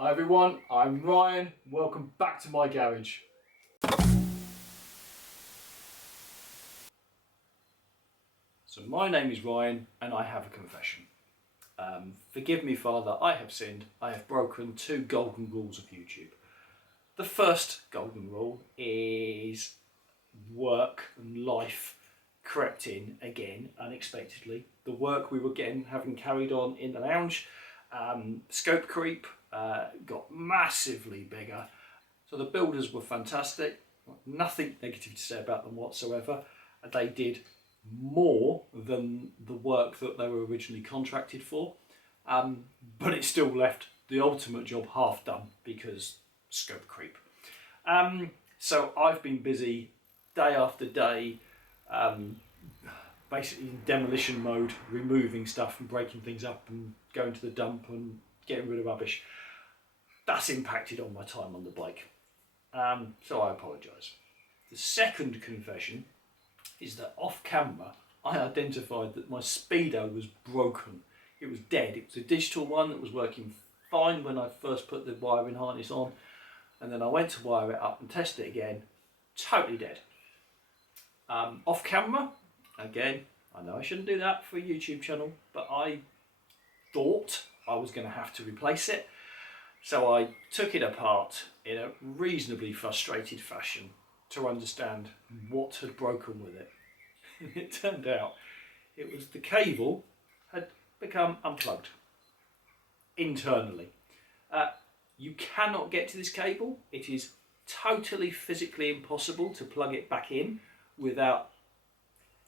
Hi everyone, I'm Ryan. Welcome back to my garage. So my name is Ryan and I have a confession. Forgive me, Father, I have sinned. I have broken two golden rules of YouTube. The first golden rule is work and life crept in again unexpectedly. The work we were having carried on in the lounge, scope creep got massively bigger. So the builders were fantastic, nothing negative to say about them whatsoever. They did more than the work that they were originally contracted for, but it still left the ultimate job half done because scope creep. So I've been busy day after day, basically in demolition mode, removing stuff and breaking things up and going to the dump and getting rid of rubbish. That's impacted on my time on the bike, so I apologise. The second confession is that off camera I identified that my Speedo was broken. It was dead. It was a digital one that was working fine when I first put the wiring harness on, and then I went to wire it up and test it again, totally dead. Off camera, again, I know I shouldn't do that for a YouTube channel, but I thought I was going to have to replace it. So I took it apart in a reasonably frustrated fashion to understand what had broken with it. And it turned out it was the cable had become unplugged internally. You cannot get to this cable. It is totally physically impossible to plug it back in without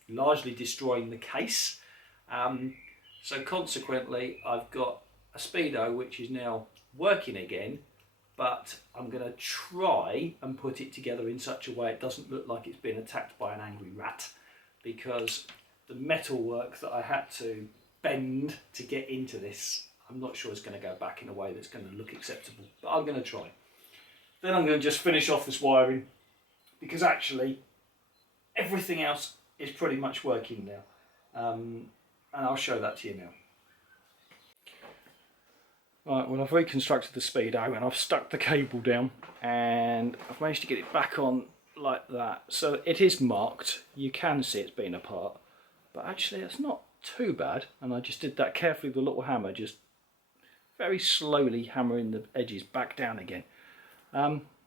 largely destroying the case. So consequently, I've got a Speedo which is now working again, but I'm going to try and put it together in such a way it doesn't look like it's been attacked by an angry rat, because the metalwork that I had to bend to get into this, I'm not sure it's going to go back in a way that's going to look acceptable, but I'm going to try. Then I'm going to just finish off this wiring, because actually everything else is pretty much working now, and I'll show that to you now. Right, well, I've reconstructed the Speedo and I've stuck the cable down and I've managed to get it back on like that. So it is marked, you can see it's been apart, but actually it's not too bad, and I just did that carefully with a little hammer, just very slowly hammering the edges back down again.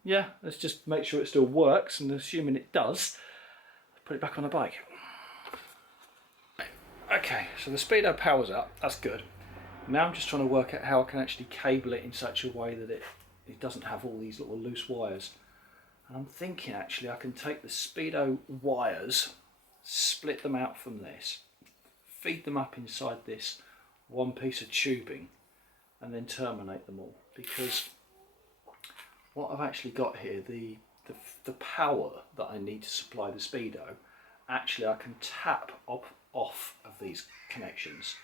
Yeah, let's just make sure it still works, and assuming it does, put it back on the bike. Okay, so the Speedo powers up, that's good. Now I'm just trying to work out how I can actually cable it in such a way that it doesn't have all these little loose wires. And I'm thinking actually I can take the Speedo wires, split them out from this, feed them up inside this one piece of tubing, and then terminate them all. Because what I've actually got here, the power that I need to supply the Speedo, actually I can tap off of these connections,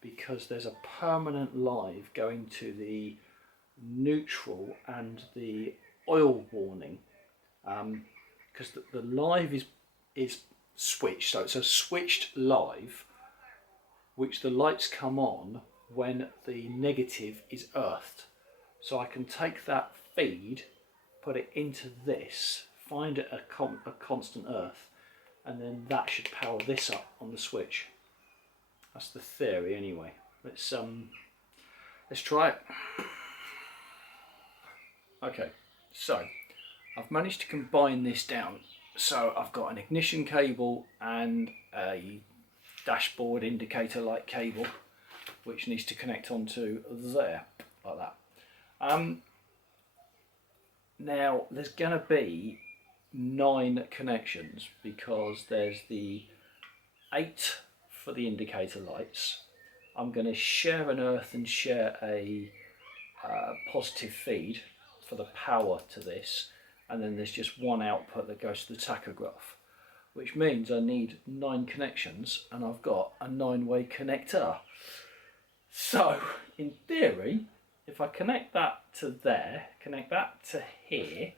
because there's a permanent live going to the neutral and the oil warning, because the live is switched, so it's a switched live which the lights come on when the negative is earthed. So I can take that feed, put it into this, find it a constant earth, and then that should power this up on the switch. That's the theory anyway. Let's try it. Okay, so I've managed to combine this down. So I've got an ignition cable and a dashboard indicator light cable, which needs to connect onto there, like that. Now there's going to be 9 connections, because there's the 8 for the indicator lights. I'm going to share an earth and share a positive feed for the power to this, and then there's just one output that goes to the tachograph, which means I need 9 connections, and I've got a 9-way connector. So in theory, if I connect that to there, connect that to here,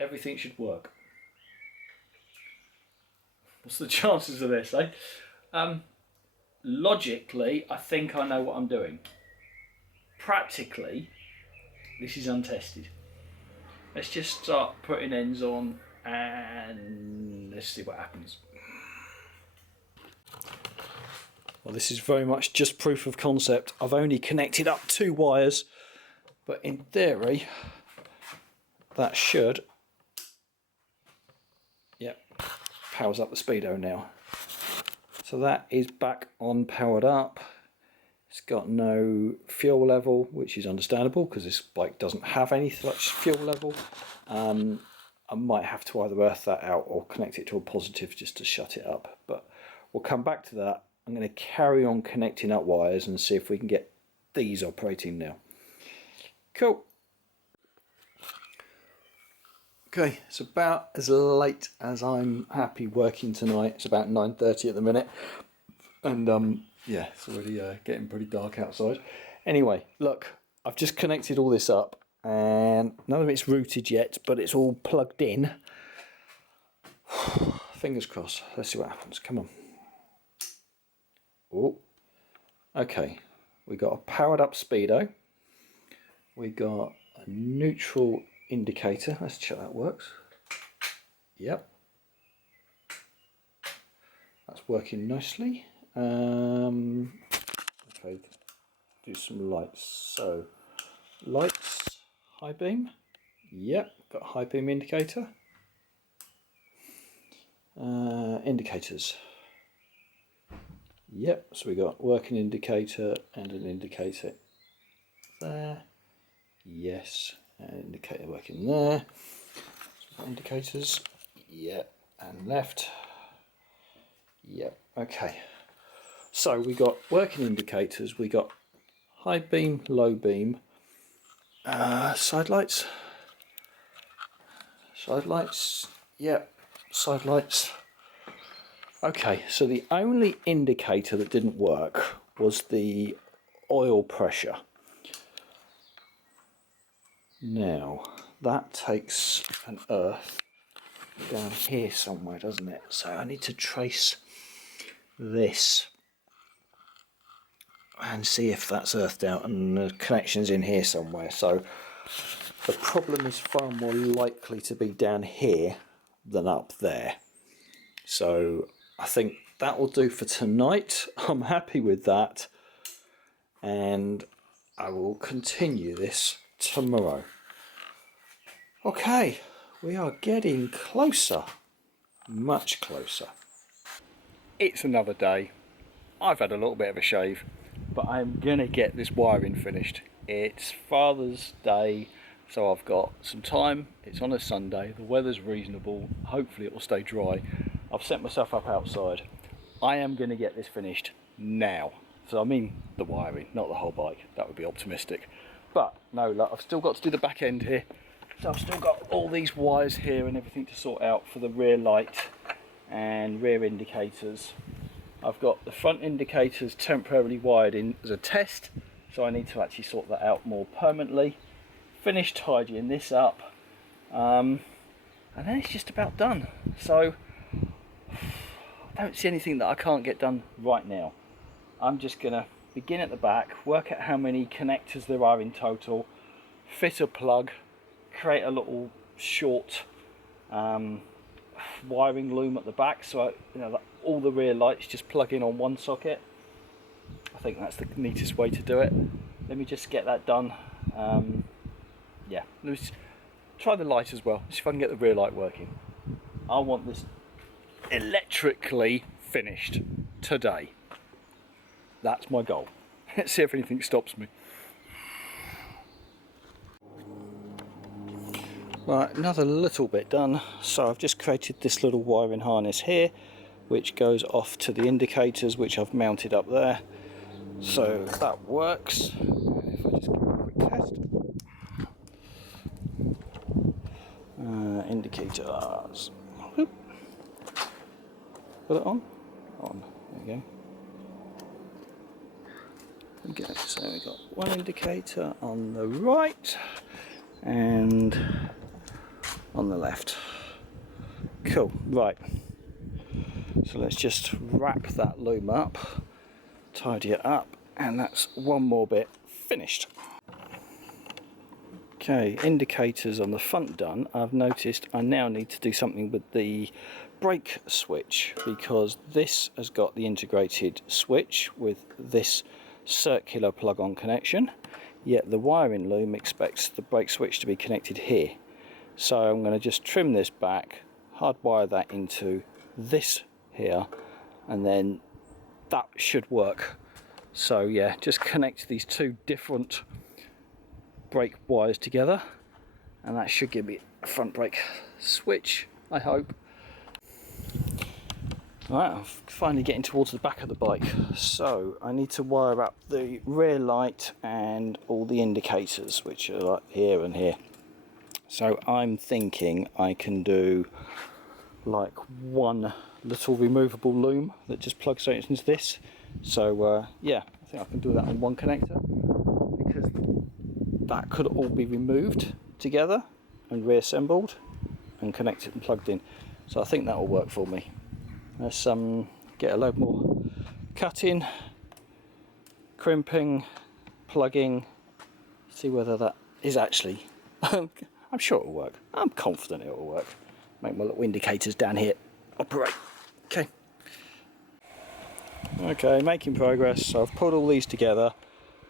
everything should work. What's the chances of this, eh? Logically, I think I know what I'm doing. Practically, This is untested. Let's just start putting ends on and let's see what happens. Well, this is very much just proof of concept. I've only connected up 2 wires, but in theory, that should, yep, powers up the Speedo now. So that is back on, powered up. It's got no fuel level, which is understandable because this bike doesn't have any such fuel level. I might have to either earth that out or connect it to a positive just to shut it up, but we'll come back to that. I'm going to carry on connecting up wires and see if we can get these operating now. Cool. Okay, it's about as late as I'm happy working tonight. It's about 9:30 at the minute, and yeah, it's already getting pretty dark outside. Anyway, look, I've just connected all this up and none of it's routed yet, but it's all plugged in. Fingers crossed. Let's see what happens. Come on. Oh, okay. We got a powered up Speedo. We got a neutral indicator. Let's check that works. Yep. That's working nicely. Okay, do some lights. So, lights, high beam. Yep, got a high beam indicator. Indicators. Yep, so we got working indicator and an indicator there. Yes, and indicator working there. So indicators. Yep, and left. Yep, okay. So we got working indicators, we got high beam, low beam, side lights, yep, side lights. Okay, so the only indicator that didn't work was the oil pressure. Now, that takes an earth down here somewhere, doesn't it? So I need to trace this and see if that's earthed out, and the connection's in here somewhere. So the problem is far more likely to be down here than up there. So I think that will do for tonight. I'm happy with that, and I will continue this tomorrow. Okay, we are getting closer, much closer. It's another day. I've had a little bit of a shave, but I'm gonna get this wiring finished. It's Father's Day, so I've got some time. It's on a Sunday, the weather's reasonable, hopefully it will stay dry. I've set myself up outside. I am gonna get this finished now. So I mean the wiring, not the whole bike. That would be optimistic. But no, look, I've still got to do the back end here. So I've still got all these wires here and everything to sort out for the rear light and rear indicators. I've got the front indicators temporarily wired in as a test, so I need to actually sort that out more permanently. Finish tidying this up, and then it's just about done. So I don't see anything that I can't get done right now. I'm just gonna begin at the back, work out how many connectors there are in total, fit a plug, create a little short wiring loom at the back, so all the rear lights just plug in on one socket. I think that's the neatest way to do it. Let me just get that done. Yeah, let's try the light as well, see if I can get the rear light working. I want this electrically finished today. That's my goal. Let's see if anything stops me. Right, another little bit done. So I've just created this little wiring harness here, which goes off to the indicators, which I've mounted up there. So that works. If I just give it a quick test. Indicators. Whoop. Put it on. On. There you go. Okay, so we've got one indicator on the right and on the left. Cool, right. So let's just wrap that loom up, tidy it up, and that's one more bit finished. Okay, indicators on the front done. I've noticed I now need to do something with the brake switch, because this has got the integrated switch with this circular plug-on connection, yet the wiring loom expects the brake switch to be connected here. So I'm going to just trim this back, hardwire that into this here, and then that should work. So yeah, just connect these two different brake wires together and that should give me a front brake switch, I hope. Right, I'm finally getting towards the back of the bike, so I need to wire up the rear light and all the indicators, which are like here and here. So I'm thinking I can do like one little removable loom that just plugs straight into this. So yeah, I think I can do that on one connector, because that could all be removed together and reassembled and connected and plugged in. So I think that will work for me. Let's get a load more cutting, crimping, plugging, see whether that is actually I'm sure it'll work. I'm confident it will work. Make my little indicators down here operate. Okay, making progress. So I've put all these together,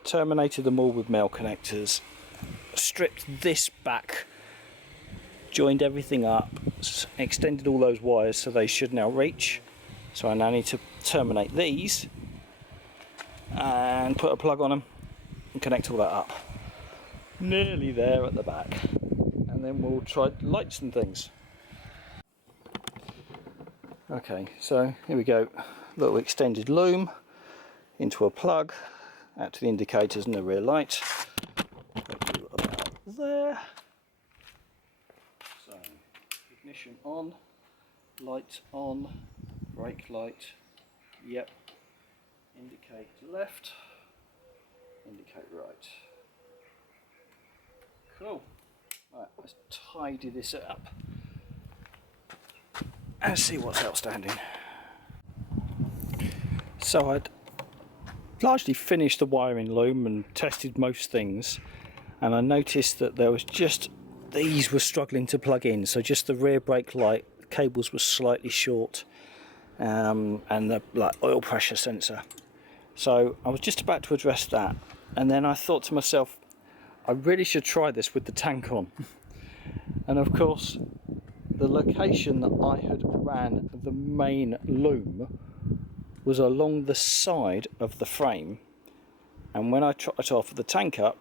terminated them all with male connectors, stripped this back, joined everything up, extended all those wires so they should now reach. So I now need to terminate these and put a plug on them and connect all that up. Nearly there at the back, and then we'll try lights and things. Okay, so here we go. Little extended loom into a plug, out to the indicators and the rear light. About there. So ignition on, light on, brake light, yep. Indicate left, indicate right. Cool. Right, let's tidy this up and see what's outstanding. So I'd largely finished the wiring loom and tested most things, and I noticed that there was just, these were struggling to plug in, so just the rear brake light cables were slightly short, and the oil pressure sensor. So I was just about to address that, and then I thought to myself, I really should try this with the tank on. And of course, the location that I had ran the main loom was along the side of the frame, and when I tried to offer the tank up,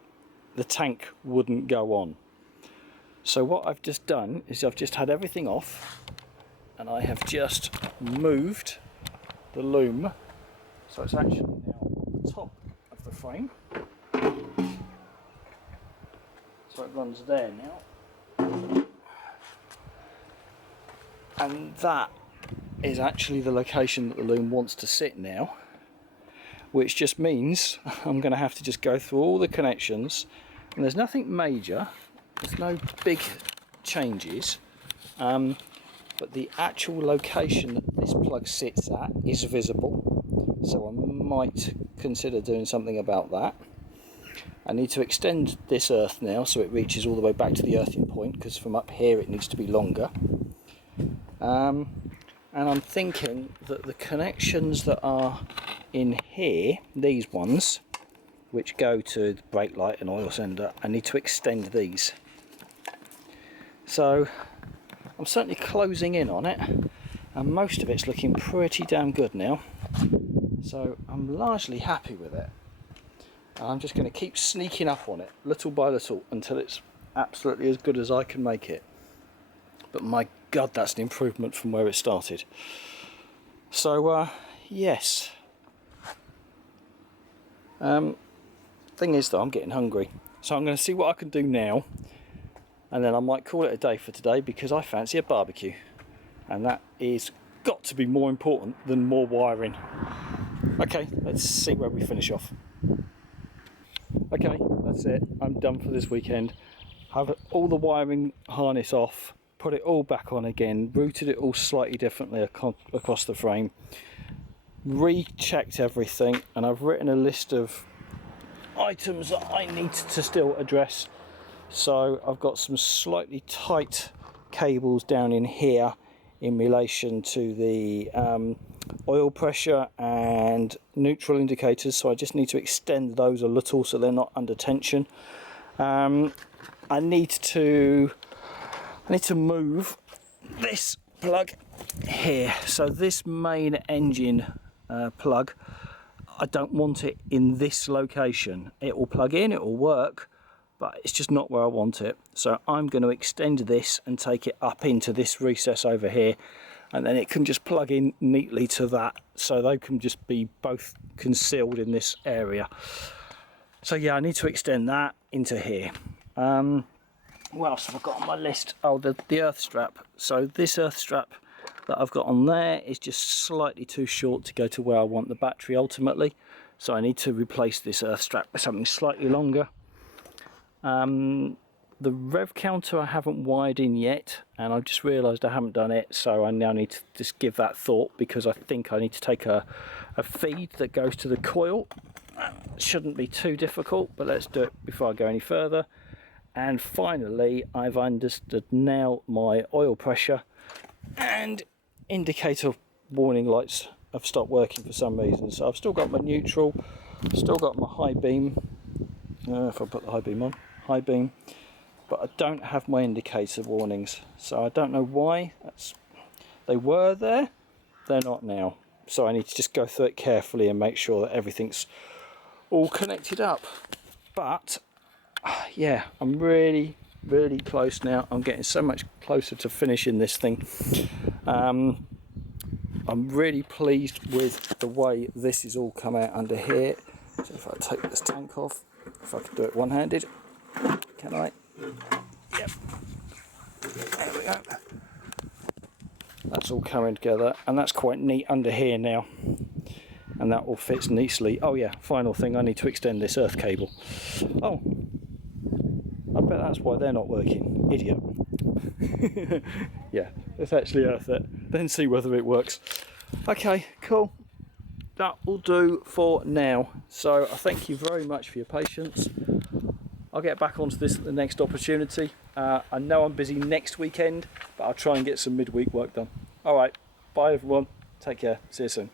the tank wouldn't go on. So what I've just done is I've just had everything off, and I have just moved the loom so it's actually now on the top of the frame. So it runs there now, and that is actually the location that the loom wants to sit now, which just means I'm going to have to just go through all the connections, and there's nothing major, there's no big changes, but the actual location that this plug sits at is visible, so I might consider doing something about that. I need to extend this earth now so it reaches all the way back to the earthing point, because from up here it needs to be longer. And I'm thinking that the connections that are in here, these ones, which go to the brake light and oil sender, I need to extend these. So I'm certainly closing in on it, and most of it's looking pretty damn good now. So I'm largely happy with it. And I'm just going to keep sneaking up on it, little by little, until it's absolutely as good as I can make it. But my God, that's an improvement from where it started. So, yes. Thing is though, I'm getting hungry. So I'm going to see what I can do now. And then I might call it a day for today, because I fancy a barbecue. And that is got to be more important than more wiring. Okay, let's see where we finish off. Okay, that's it. I'm done for this weekend. Have all the wiring harness off, put it all back on again, routed it all slightly differently across the frame, rechecked everything, and I've written a list of items that I need to still address So I've got some slightly tight cables down in here in relation to the oil pressure and neutral indicators, so I just need to extend those a little so they're not under tension. I need to move this plug here. So this main engine plug, I don't want it in this location. It will plug in, it will work, but it's just not where I want it. So I'm going to extend this and take it up into this recess over here, and then it can just plug in neatly to that, so they can just be both concealed in this area. So yeah, I need to extend that into here. What else have I got on my list? Oh, the earth strap. So this earth strap that I've got on there is just slightly too short to go to where I want the battery ultimately. So I need to replace this earth strap with something slightly longer. The rev counter I haven't wired in yet, and I've just realised I haven't done it, so I now need to just give that thought, because I think I need to take a feed that goes to the coil. Shouldn't be too difficult, but let's do it before I go any further. And finally, I've understood now my oil pressure and indicator warning lights have stopped working for some reason. So I've still got my neutral, still got my high beam, if I put the high beam on, high beam, but I don't have my indicator warnings. So I don't know why. They were there, they're not now. So I need to just go through it carefully and make sure that everything's all connected up. But yeah, I'm really close now. I'm getting so much closer to finishing this thing. I'm really pleased with the way this is all come out under here. So if I take this tank off, if I can do it one-handed, can I? Yep. There we go. That's all coming together, and that's quite neat under here now. And that all fits neatly. Oh yeah, final thing, I need to extend this earth cable. Oh, I bet that's why they're not working. Idiot. Yeah, let's actually earth it, then see whether it works. Okay, cool. That will do for now. So I thank you very much for your patience. I'll get back onto this at the next opportunity. I know I'm busy next weekend, but I'll try and get some midweek work done. Alright, bye everyone. Take care. See you soon.